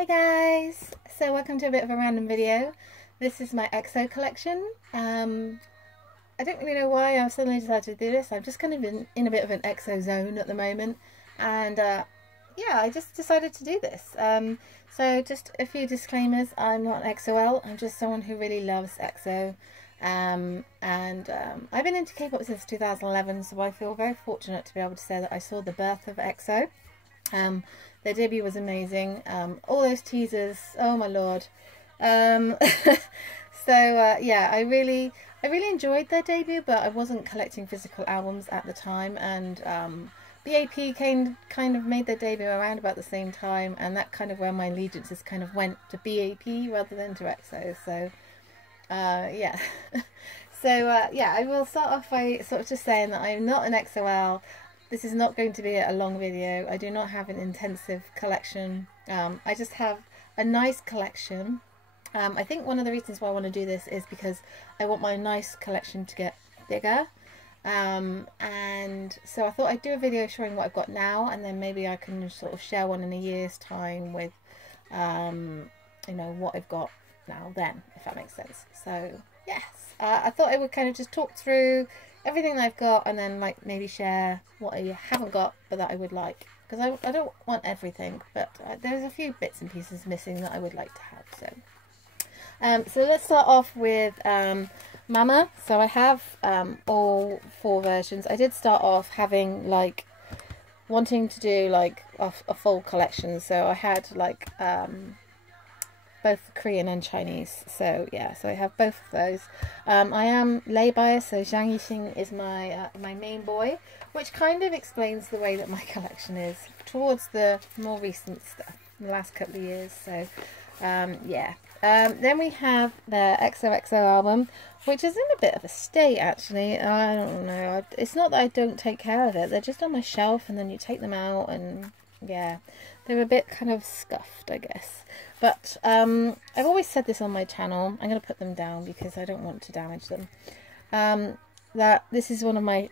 Hey guys! So welcome to a bit of a random video. This is my EXO collection. I don't really know why I've suddenly decided to do this. I'm just kind of in a bit of an EXO zone at the moment, and yeah, I just decided to do this. So just a few disclaimers. I'm not an Exo-L. I'm just someone who really loves EXO. I've been into K-pop since 2011, so I feel very fortunate to be able to say that I saw the birth of EXO. Their debut was amazing. All those teasers, oh my lord. Yeah, I really enjoyed their debut, but I wasn't collecting physical albums at the time, and BAP kind of made their debut around about the same time, and that kind of where my allegiances kind of went to BAP rather than to EXO. So yeah. Yeah, I will start off by sort of just saying that I'm not an EXO-L. This is not going to be a long video. I do not have an intensive collection. I just have a nice collection. I think one of the reasons why I want to do this is because I want my nice collection to get bigger. And so I thought I'd do a video showing what I've got now, and then maybe I can sort of share one in a year's time with, you know, what I've got now then, if that makes sense. So yes, I thought I would kind of just talk through everything that I've got, and then like maybe share what I haven't got but that I would like, because I don't want everything, but there's a few bits and pieces missing that I would like to have. So let's start off with Mama. So I have all 4 versions. I did start off having like wanting to do like a full collection, so I had like both Korean and Chinese, so yeah, so I have both of those. I am lay biased, so Zhang Yixing is my my main boy, which kind of explains the way that my collection is towards the more recent stuff, the last couple of years. So yeah. Then we have the XOXO album, which is in a bit of a state actually. I don't know, it's not that I don't take care of it, they're just on my shelf and then you take them out and yeah, they're a bit kind of scuffed, I guess. But I've always said this on my channel, I'm going to put them down because I don't want to damage them, that this is one of my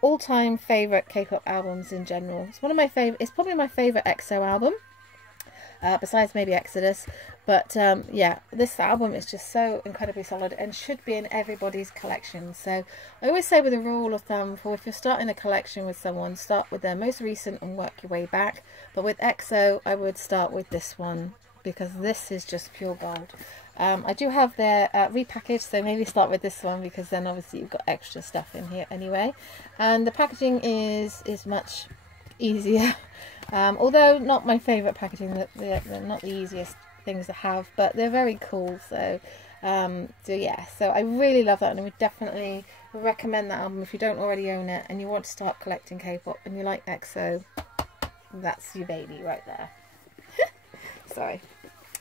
all-time favourite K-pop albums in general. It's one of my favourite, it's probably my favourite EXO album, besides maybe Exodus. But yeah, this album is just so incredibly solid and should be in everybody's collection. So I always say with a rule of thumb, for if you're starting a collection with someone, start with their most recent and work your way back. But with EXO, I would start with this one, because this is just pure gold. I do have their repackaged, so maybe start with this one, because then obviously you've got extra stuff in here anyway. And the packaging is much easier, although not my favourite packaging. They're not the easiest things to have, but they're very cool. So yeah, so I really love that, and I would definitely recommend that album if you don't already own it and you want to start collecting K-pop and you like EXO. That's your baby right there. Sorry.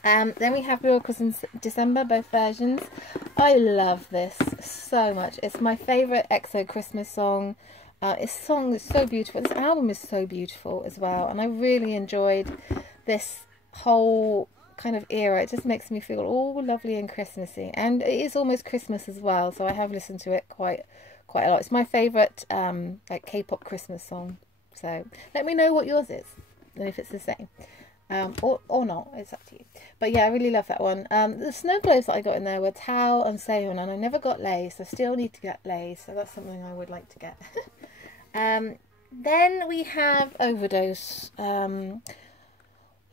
Then we have Overdose December, both versions. I love this so much. It's my favourite EXO Christmas song. This song is so beautiful. This album is so beautiful as well, and I really enjoyed this whole kind of era. It just makes me feel all lovely and Christmassy, and it is almost Christmas as well, so I have listened to it quite a lot. It's my favourite like K-pop Christmas song. So let me know what yours is and if it's the same. Or not, it's up to you. But yeah, I really love that one. The snow globes that I got in there were Tao and Sehun, and I never got Lay, so I still need to get Lay, so that's something I would like to get. Then we have Overdose.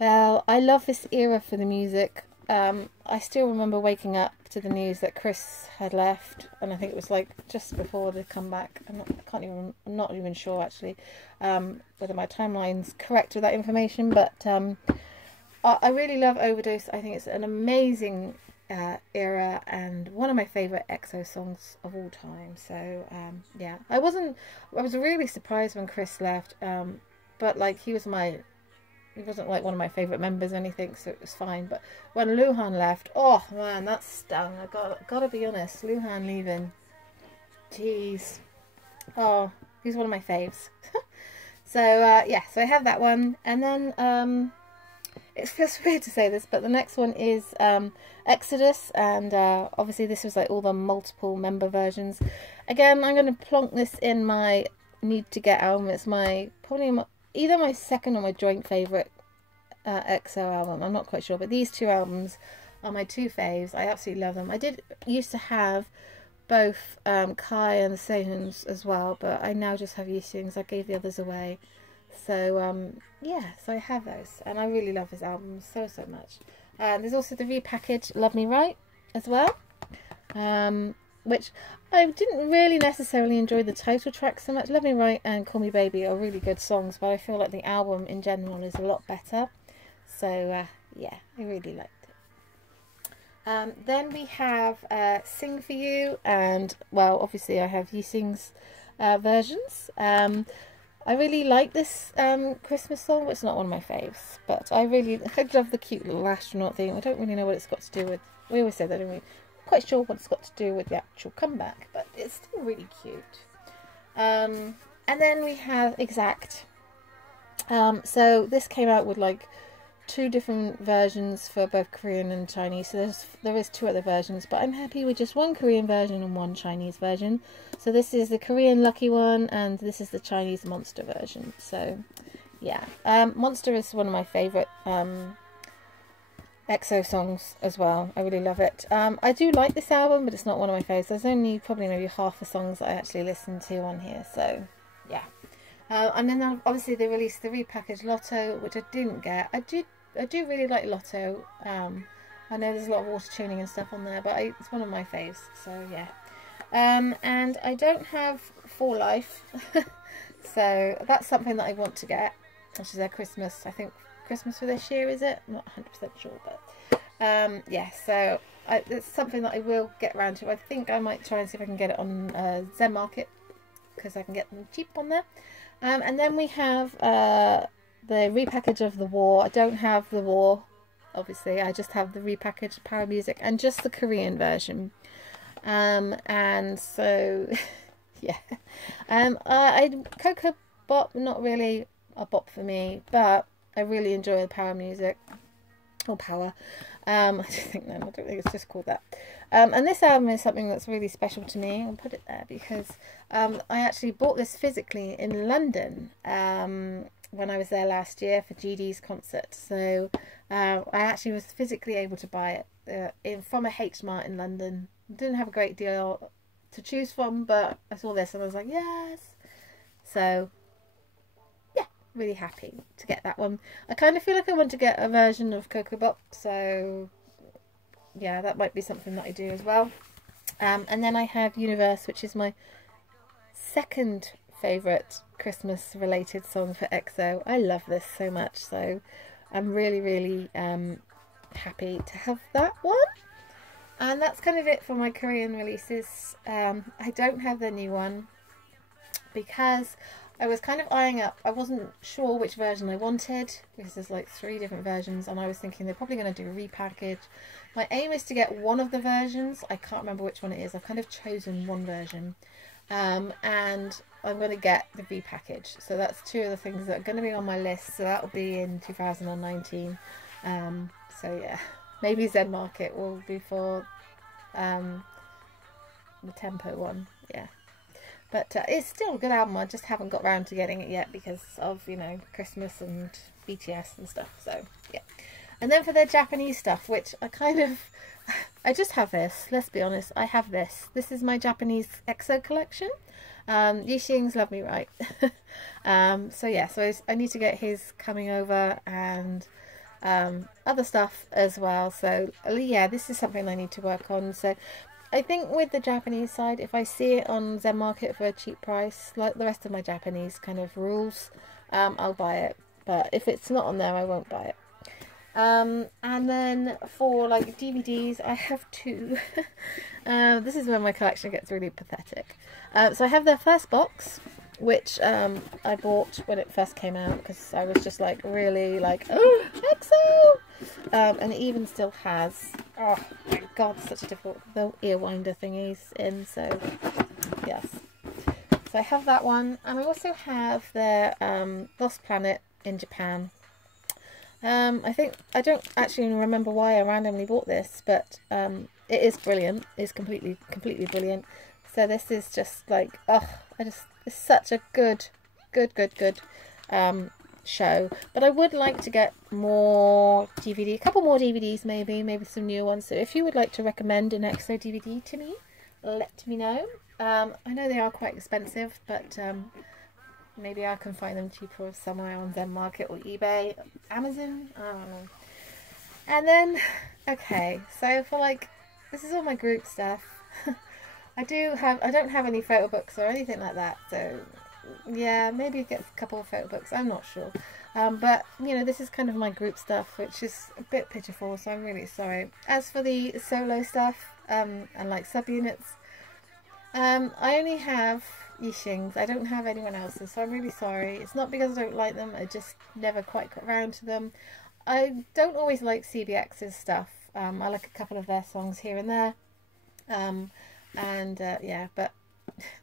Well, I love this era for the music. I still remember waking up to the news that Chris had left, and I think it was like just before the comeback. I'm not even sure actually whether my timeline's correct with that information, but I really love Overdose. I think it's an amazing era and one of my favourite EXO songs of all time. So yeah, I was really surprised when Chris left, but like he wasn't like one of my favourite members or anything, so it was fine. But when Luhan left, oh man, that stung. I gotta be honest, Luhan leaving, jeez. Oh, he's one of my faves. So yeah, so I have that one, and then it feels weird to say this, but the next one is Exodus, and obviously this was like all the multiple member versions. Again, I'm going to plonk this in my need to get album. It's probably either my second or my joint favourite EXO album. I'm not quite sure, but these two albums are my two faves. I absolutely love them. I did used to have both Kai and the Sehun's as well, but I now just have Yixing's. I gave the others away. So yeah, so I have those, and I really love his albums so much. There's also the repackaged Love Me Right as well, which I didn't really necessarily enjoy the title track so much. Love Me Right and Call Me Baby are really good songs, but I feel like the album in general is a lot better. So yeah, I really liked it. Then we have Sing For You, and well, obviously I have Yixing's versions. I really like this Christmas song, but it's not one of my faves. But I love the cute little astronaut theme. I don't really know what it's got to do with. We always say that, don't we? Quite sure what it's got to do with the actual comeback, but it's still really cute. And then we have Exact. So this came out with like 2 different versions for both Korean and Chinese. So there is 2 other versions, but I'm happy with just 1 Korean version and 1 Chinese version. So this is the Korean Lucky one, and this is the Chinese Monster version. So yeah, Monster is one of my favourite EXO songs as well. I really love it. I do like this album, but it's not one of my favourites. There's only probably maybe half the songs that I actually listen to on here. So yeah. And then obviously they released the repackaged Lotto, which I didn't get. I do really like Lotto. I know there's a lot of auto tuning and stuff on there, but it's one of my faves. So yeah. And I don't have For Life, so that's something that I want to get, which is their Christmas. I think Christmas for this year, is it? I'm not 100% sure, but yeah. So it's something that I will get around to. I think I might try and see if I can get it on Zen Market, because I can get them cheap on there. And then we have the repackage of The War. I don't have The War, obviously. I just have the repackaged Power Music and just the Korean version. And so yeah, Coco Bop, not really a bop for me, but I really enjoy the Power Music, or Power. I don't think it's just called that. And this album is something that's really special to me. I'll put it there because I actually bought this physically in London when I was there last year for GD's concert. So I actually was physically able to buy it from a H Mart in London. Didn't have a great deal to choose from, but I saw this and I was like, yes. So yeah, really happy to get that one. I kind of feel like I want to get a version of Coco Bop, so yeah, that might be something that I do as well. And then I have Universe, which is my second favourite Christmas related song for EXO. I love this so much, so I'm really happy to have that one. And that's kind of it for my Korean releases. I don't have the new one because I was kind of eyeing up. I wasn't sure which version I wanted because there's like 3 different versions, and I was thinking they're probably going to do a repackage. My aim is to get one of the versions. I can't remember which one it is. I've kind of chosen one version, and I'm going to get the repackage. So that's 2 of the things that are going to be on my list. So that will be in 2019. So yeah. Maybe Zen Market will be for the Tempo one, yeah. But it's still a good album. I just haven't got around to getting it yet because of, you know, Christmas and BTS and stuff. So yeah. And then for their Japanese stuff, which I just have this. Let's be honest, I have this. This is my Japanese EXO collection. Yixing's Love Me Right. So yeah, so I need to get his Coming Over and other stuff as well. So yeah, this is something I need to work on. So I think with the Japanese side, if I see it on Zen Market for a cheap price, like the rest of my Japanese kind of rules, I'll buy it. But if it's not on there, I won't buy it. And then for like DVDs, I have 2. This is where my collection gets really pathetic. So I have their first box, which I bought when it first came out because I was just like really like, oh, EXO! And it even still has, oh my god, such a difficult, the ear winder thingies in, so yes. So I have that one, and I also have their Lost Planet in Japan. I don't actually remember why I randomly bought this, but it is brilliant. It's completely brilliant. So this is just like, oh, it's such a good show, but I would like to get more DVD, a couple more DVDs maybe some new ones. So if you would like to recommend an EXO DVD to me, let me know. I know they are quite expensive, but maybe I can find them cheaper somewhere on Zen Market or eBay, Amazon, I don't know. And then, okay, so for like, this is all my group stuff. I don't have any photo books or anything like that, so yeah, maybe get a couple of photo books, I'm not sure. But, you know, this is kind of my group stuff, which is a bit pitiful, so I'm really sorry. As for the solo stuff, and like subunits, I only have Yixing's. I don't have anyone else's, so I'm really sorry. It's not because I don't like them, I just never quite got around to them. I don't always like CBX's stuff. I like a couple of their songs here and there. Yeah, but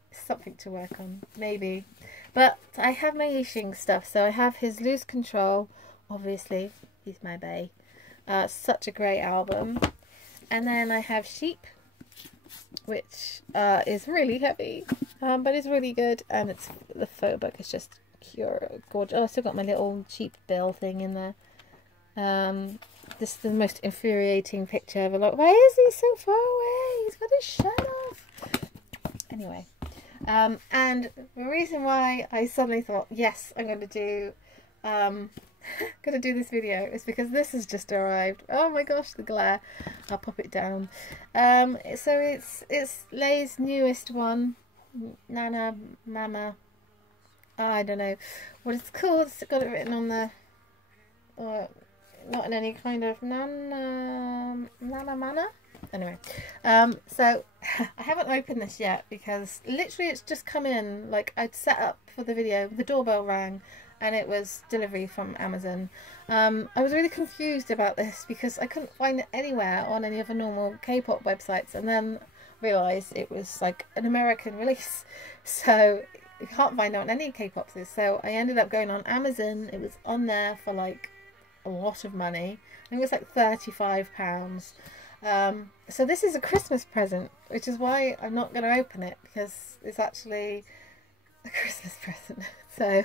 it's something to work on, maybe. But I have my Yixing stuff, so I have his Lose Control, obviously, he's my bae. Such a great album. And then I have Sheep, which is really heavy, but it's really good, and the photo book is just pure gorgeous. Oh, I still got my little Sheep bill thing in there. This is the most infuriating picture ever. Like, why is he so far away? He's got his shirt off. Anyway, and the reason why I suddenly thought, yes, I'm going to do this video is because this has just arrived. Oh my gosh, the glare. I'll pop it down. So it's Lay's newest one, Nana Mama. I don't know what it's called. It's got it written on the, not in any kind of Nana Mana. Anyway, so I haven't opened this yet because literally it's just come in. Like, I'd set up for the video, the doorbell rang, and it was delivery from Amazon. I was really confused about this because I couldn't find it anywhere on any of the normal K-pop websites, and then realised it was like an American release, so you can't find it on any K-pop sites. So I ended up going on Amazon. It was on there for like a lot of money. I think it was like £35. So this is a Christmas present, which is why I'm not going to open it, because it's actually a Christmas present. So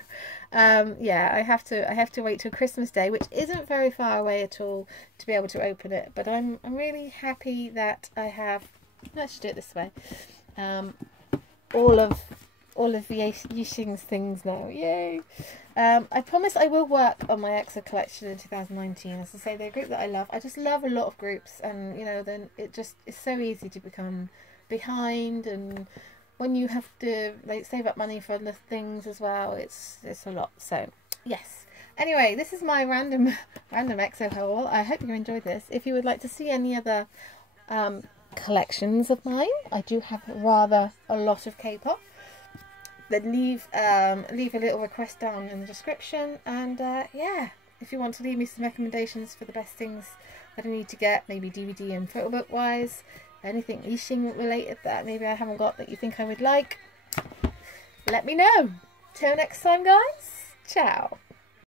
yeah, I have to wait till Christmas Day, which isn't very far away at all, to be able to open it. But I'm really happy that I have, let's do it this way, all of the Yixing's things now. Yay! I promise I will work on my EXO collection in 2019. As I say, they're a group that I love. I just love a lot of groups, and you know, then it's so easy to become behind, and when you have to like save up money for other things as well, it's a lot. So yes. Anyway, this is my random EXO haul. I hope you enjoyed this. If you would like to see any other collections of mine, I do have rather a lot of K-pop. Then leave a little request down in the description, and yeah, if you want to leave me some recommendations for the best things that I need to get, maybe DVD and photo book wise, anything Yixing related that maybe I haven't got that you think I would like, let me know. Till next time, guys, ciao.